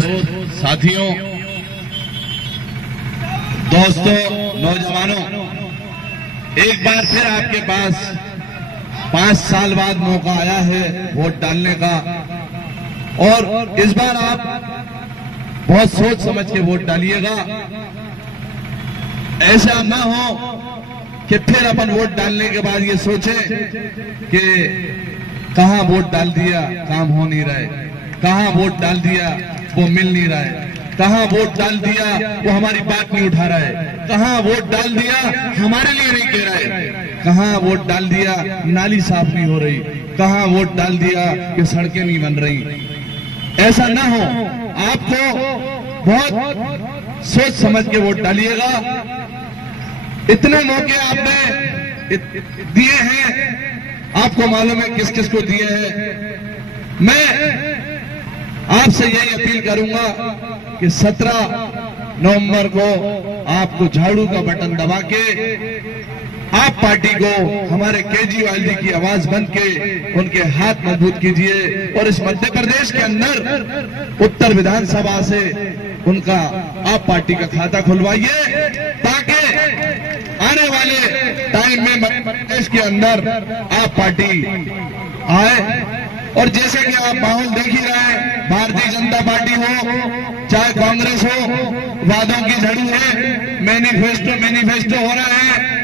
साथियों, दोस्तों, नौजवानों, एक बार फिर आपके पास 5 साल बाद मौका आया है वोट डालने का। और इस बार आप बहुत सोच समझ के वोट डालिएगा। ऐसा ना हो कि फिर अपन वोट डालने के बाद ये सोचें कि कहां वोट डाल दिया, काम हो नहीं रहा है, कहां वोट डाल दिया वो मिल नहीं रहा है, कहां वोट डाल दिया वो हमारी बात नहीं उठा रहा है, कहां वोट डाल दिया हमारे लिए नहीं कह रहा है, कहां वोट डाल दिया नाली साफ नहीं हो रही, कहां वोट डाल दिया कि सड़कें नहीं बन रही। ऐसा ना हो, आपको बहुत सोच समझ के वोट डालिएगा। इतने मौके आपने दिए हैं, आपको मालूम है किस किस को दिए हैं। मैं आपसे यही अपील करूंगा कि 17 नवंबर को आपको झाड़ू का बटन दबा के आप पार्टी को हमारे केजरीवाल जी की आवाज बन के उनके हाथ मजबूत कीजिए और इस मध्य प्रदेश के अंदर उत्तर विधानसभा से उनका आप पार्टी का खाता खुलवाइए, ताकि आने वाले टाइम में मध्य प्रदेश के अंदर आप पार्टी आए। और जैसे कि आप माहौल देख ही रहे हैं, भारतीय जनता पार्टी हो चाहे कांग्रेस हो, वादों की झड़ी है, मैनिफेस्टो हो रहा है।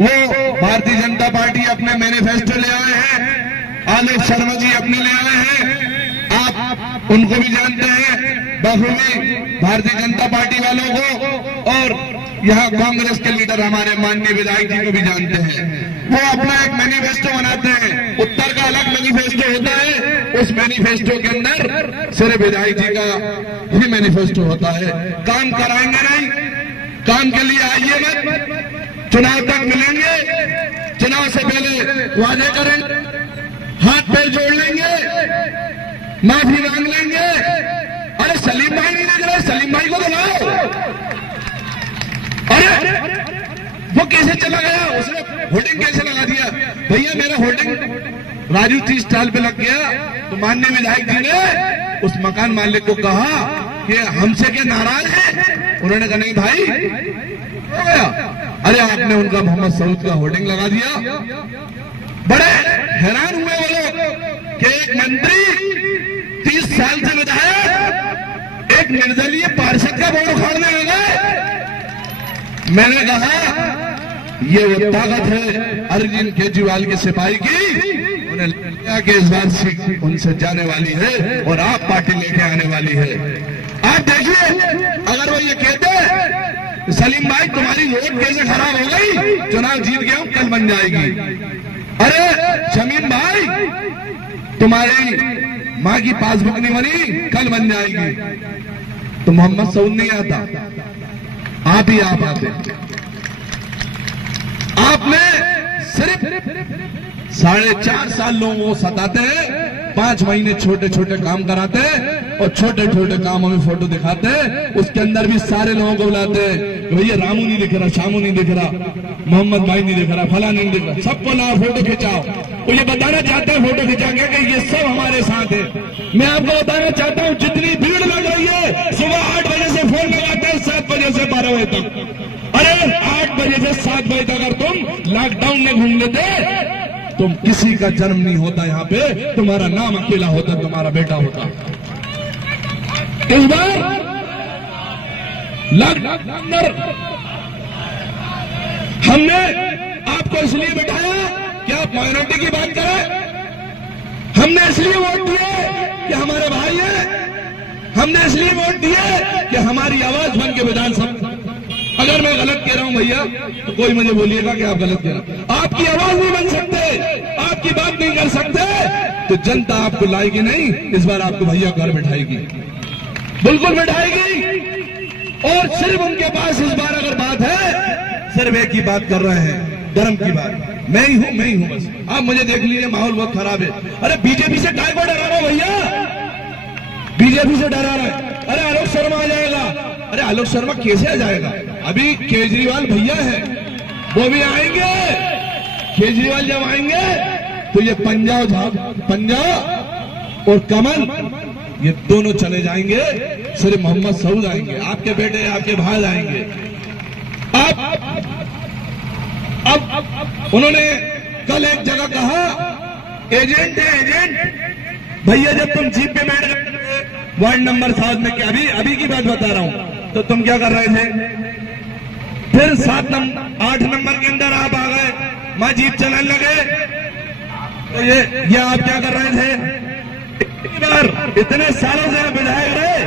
वो भारतीय जनता पार्टी अपने मैनिफेस्टो ले आए हैं, आलोक शर्मा जी अपने ले आए हैं, आप उनको भी जानते हैं बखूबी भारतीय जनता पार्टी वालों को, और यहाँ कांग्रेस के लीडर हमारे माननीय विधायक जी को भी जानते हैं। वो अपना एक मैनिफेस्टो बनाते हैं, उत्तर का अलग मैनिफेस्टो होता है, उस मैनिफेस्टो के अंदर सिर्फ विधायक जी का ही मैनिफेस्टो होता है। काम कराएंगे नहीं, काम के लिए आइए मत, चुनाव तक मिलेंगे, चुनाव से पहले वादे करेंगे, हाथ पैर जोड़ लेंगे, माफी मांग लेंगे। अरे सलीम भाई नहीं देख रहे, सलीम भाई को बुलाओ। अरे वो कैसे चला गया, उसने होर्डिंग कैसे लगा दिया? भैया मेरा होर्डिंग राजू टी स्टॉल पे लग गया, तो माननीय विधायक जी ने उस मकान मालिक को कहा कि हमसे क्या नाराज है? उन्होंने कहा नहीं भाई हो गया। अरे आपने उनका मोहम्मद सऊद का होर्डिंग लगा दिया। बड़े हैरान हुए वो लोग कि एक मंत्री 30 साल से विधायक एक निर्दलीय पार्षद का बोर्ड उखाड़ने लगा। मैंने कहा ये वो ताकत है अरविंद केजरीवाल के सिपाही की, उन्हें लगा कि इस बार सीट उनसे जाने वाली है और आप पार्टी लेके आने वाली है। आप देखिए, अगर वो ये कहते सलीम भाई तुम्हारी वोट कैसे खराब हो गई, चुनाव जीत गया हूं, कल बन जाएगी। अरे शमीम भाई तुम्हारी मां की पासबुक नहीं बनी, कल बन जाएगी। तो मोहम्मद सऊद नहीं आता, आप ही आप आते। आपने सिर्फ 4.5 साल लोगों को सताते हैं, 5 महीने छोटे छोटे काम कराते हैं और छोटे छोटे कामों में फोटो दिखाते हैं। उसके अंदर भी सारे लोगों को बुलाते हैं, भैया रामू नहीं दिख रहा, शामू नहीं दिख रहा, मोहम्मद भाई नहीं दिख रहा, फला नहीं दिख रहा, सबको लाओ फोटो खिंचाओ। वो ये बताना चाहता है फोटो खिंचा के कि ये सब हमारे साथ है। मैं आपको बताना चाहता हूं, जितनी भीड़ लग रही है, सुबह 8 बजे से फोन लगाते हैं 7 बजे से 12 बजे तक। अरे 8 बजे से 7 बजे तक अगर तुम लॉकडाउन में घूम लेते, तुम किसी का जन्म नहीं होता यहाँ पे, तुम्हारा नाम अकेला होता, तुम्हारा बेटा होता। इस बार लॉकडाउन अंदर हमने आपको इसलिए बिठाया कि आप माइनॉरिटी की बात करें। हमने इसलिए वोट दिए कि हमारे भाई हैं, हमने इसलिए वोट दिए कि हमारी आवाज बन के विधानसभा। अगर मैं गलत कह रहा हूं भैया तो कोई मुझे बोलिएगा कि आप गलत कह रहे हैं। आपकी आवाज नहीं बन सकते, आपकी बात नहीं कर सकते, तो जनता आपको लाएगी नहीं। इस बार आपको भैया घर बैठाएगी, बिल्कुल बैठाएगी। और सिर्फ उनके पास इस बार अगर बात है, सिर्फ एक ही बात कर रहे हैं, धर्म की बात। मैं ही हूं बस। आप मुझे देख लीजिए, माहौल बहुत खराब है। अरे बीजेपी से काय को डरा रहा हो भैया, बीजेपी से डरा रहा है। अरे आलोक शर्मा आ जाएगा, अरे आलोक शर्मा कैसे आ जाएगा? अभी केजरीवाल भैया है, वो भी आएंगे। केजरीवाल जब आएंगे तो ये पंजा और कमल ये दोनों चले जाएंगे, सिर्फ मोहम्मद सऊद आएंगे, आपके बेटे आपके भाई आएंगे। अब उन्होंने कल एक जगह कहा एजेंट है एजेंट। भैया जब तुम जीप पे बैठ गए वार्ड नंबर 7 में, क्या अभी की बात बता रहा हूं, तो तुम क्या कर रहे थे? फिर 8 नंबर के अंदर आप आ गए, वहां जीप चलाने लगे, तो ये आप क्या कर रहे थे? एक बार इतने सालों से आप विधायक रहे,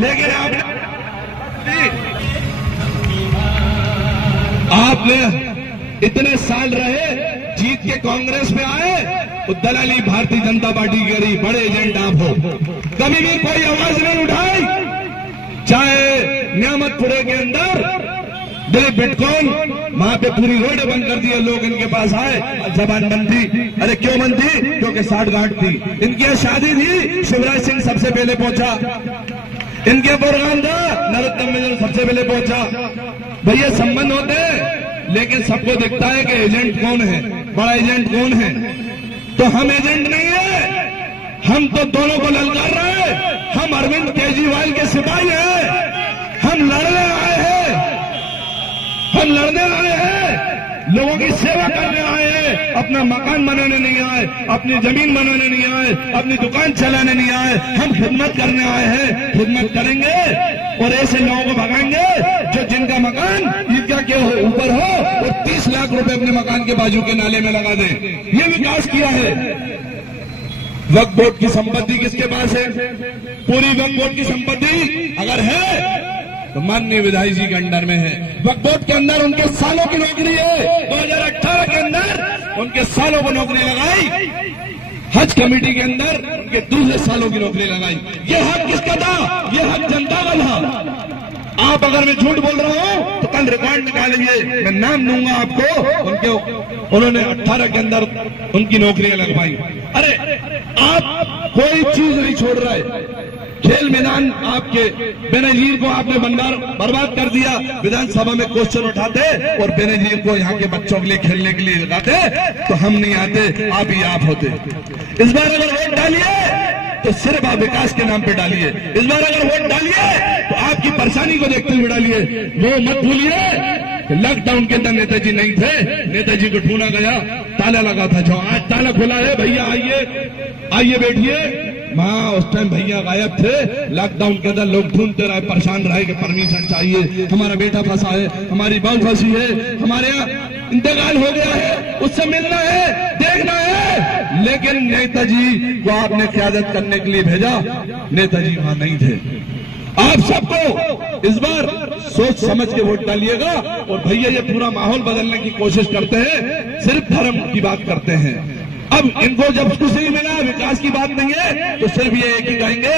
लेकिन आपने इतने साल रहे, जीत के कांग्रेस में आए, तो दलाली भारतीय जनता पार्टी की करी, बड़े एजेंट आप हो। कभी भी कोई आवाज नहीं उठाई, चाहे नियामतपुरे के अंदर दिलीप बिटकॉइन, वहां पे पूरी रोड बंद कर दिया, लोग इनके पास आए, जबान बंद थी। अरे क्यों बंद थी? क्योंकि 60 गांठ थी। इनकी यहाँ शादी थी, शिवराज सिंह सबसे पहले पहुंचा। इनके प्रोग्राम था, नरोत्तम मिश्र सबसे पहले पहुंचा। भैया संबंध होते हैं, लेकिन सबको दिखता है कि एजेंट कौन है, बड़ा एजेंट कौन है। तो हम एजेंट नहीं है, हम तो दोनों को ललकार रहे हैं। हम अरविंद केजरीवाल के सिपाही हैं, हम लड़ने आए हैं, हम लड़ने आए हैं, लोगों की सेवा करने आए हैं, अपना मकान बनाने नहीं आए, अपनी जमीन बनाने नहीं आए, अपनी दुकान चलाने नहीं आए। हम खिदमत करने आए हैं, खिदमत करेंगे और ऐसे लोगों को भगाएंगे जो जिनका मकान ईदगाह के ऊपर हो और 30 लाख रुपए अपने मकान के बाजू के नाले में लगा दें। ये विकास किया है। वक्फ बोर्ड की संपत्ति किसके पास है? पूरी वक्फ बोर्ड की संपत्ति अगर है तो माननीय विधायक जी के अंडर में है। वक्फ बोर्ड के अंदर उनके सालों की नौकरी है। 2018 के अंदर उनके सालों को नौकरी लगाई, हज कमेटी के अंदर उनके दूसरे सालों की नौकरी लगाई। ये हक किसका था? ये हक जनता का था। आप अगर मैं झूठ बोल रहा हूं तो कल रिकॉर्ड निकालेंगे, मैं नाम दूंगा आपको। उन्होंने 18 के अंदर उनकी नौकरियां लगवाई। अरे आप कोई चीज नहीं छोड़ रहे। खेल मैदान आपके बेनजीर को आपने बर्बाद कर दिया। विधानसभा में क्वेश्चन उठाते और बेनजीर को यहाँ के बच्चों के लिए खेलने के लिए लगाते, तो हम नहीं आते, आप ही आप होते। इस बार अगर वोट डालिए तो सिर्फ आप विकास के नाम पे डालिए। इस बार अगर वोट डालिए तो आपकी परेशानी को देखते हुए डालिए। वो मत भूलिए कि लॉकडाउन के अंदर नेताजी नहीं थे, नेताजी को ढूंढा गया, ताला लगा था। जो आज ताला खुला है, भैया आइए बैठिए। वहां उस टाइम भैया गायब थे। लॉकडाउन के अंदर लोग ढूंढते रहे, परेशान रहे कि परमिशन चाहिए, हमारा बेटा फंसा है, हमारी बहू फंसी है, हमारे यहाँ इंतकाल हो गया है, उससे मिलना है, देखना है। लेकिन नेताजी को आपने क़यादत करने के लिए भेजा, नेताजी वहां नहीं थे। आप सबको इस बार सोच समझ के वोट डालिएगा। और भैया ये पूरा माहौल बदलने की कोशिश करते हैं, सिर्फ धर्म की बात करते हैं। अब इनको जब कुछ नहीं मिला, विकास की बात नहीं है, तो सिर्फ ये एक ही कहेंगे,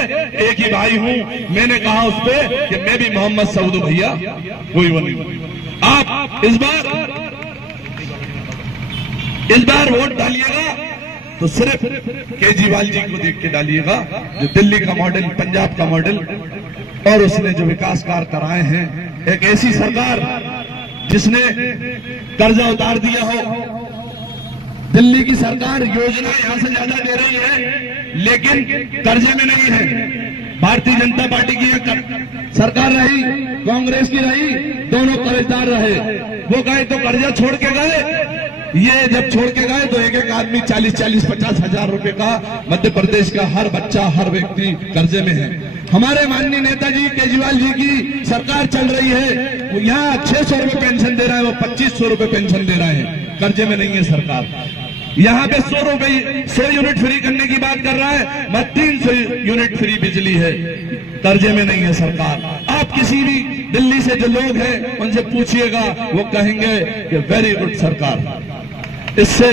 एक ही भाई हूं। मैंने कहा उस पे कि मैं भी मोहम्मद सऊद भैया, कोई वो नहीं। आप इस बार वोट डालिएगा तो सिर्फ केजरीवाल जी को देख के डालिएगा, जो दिल्ली का मॉडल, पंजाब का मॉडल, और उसने जो विकास कार्य कराए हैं। एक ऐसी सरकार जिसने कर्जा उतार दिया हो। दिल्ली की सरकार योजना यहां से ज्यादा दे रही है, लेकिन कर्जे में नहीं है। भारतीय जनता पार्टी की सरकार रही, कांग्रेस की रही, दोनों कर्जदार रहे। वो गए तो कर्जा छोड़ के गए, ये जब छोड़ के गए तो एक एक आदमी 40-40, 50 हजार रुपए का मध्य प्रदेश का हर बच्चा, हर व्यक्ति कर्जे में है। हमारे माननीय नेताजी केजरीवाल जी की सरकार चल रही है, वो यहाँ 600 रुपए पेंशन दे रहा है, वो 2500 रुपए पेंशन दे रहे हैं, कर्जे में नहीं है सरकार। यहाँ पे 100 यूनिट फ्री करने की बात कर रहा है, मैं 300 यूनिट फ्री बिजली है, कर्जे में नहीं है सरकार। आप किसी भी दिल्ली से जो लोग हैं उनसे पूछिएगा, वो कहेंगे कि वेरी गुड सरकार। इससे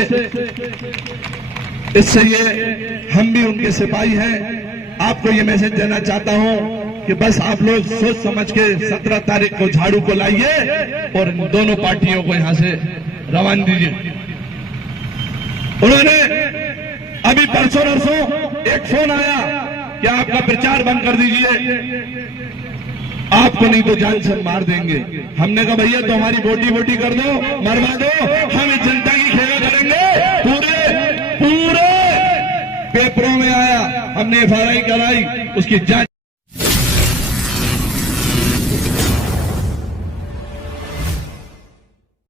ये हम भी उनके सिपाही हैं। आपको ये मैसेज देना चाहता हूं कि बस आप लोग सोच समझ के 17 तारीख को झाड़ू को लाइए और दोनों पार्टियों को यहां से रवाना दीजिए। उन्होंने अभी परसों एक फोन आया कि आपका प्रचार बंद कर दीजिए, आपको नहीं तो जान से मार देंगे। हमने कहा भैया तो हमारी बोटी कर दो, मरवा दो, हम इस जनता की सेवा करेंगे। पेपरों में आया, हमने FRI कराई, उसकी जांच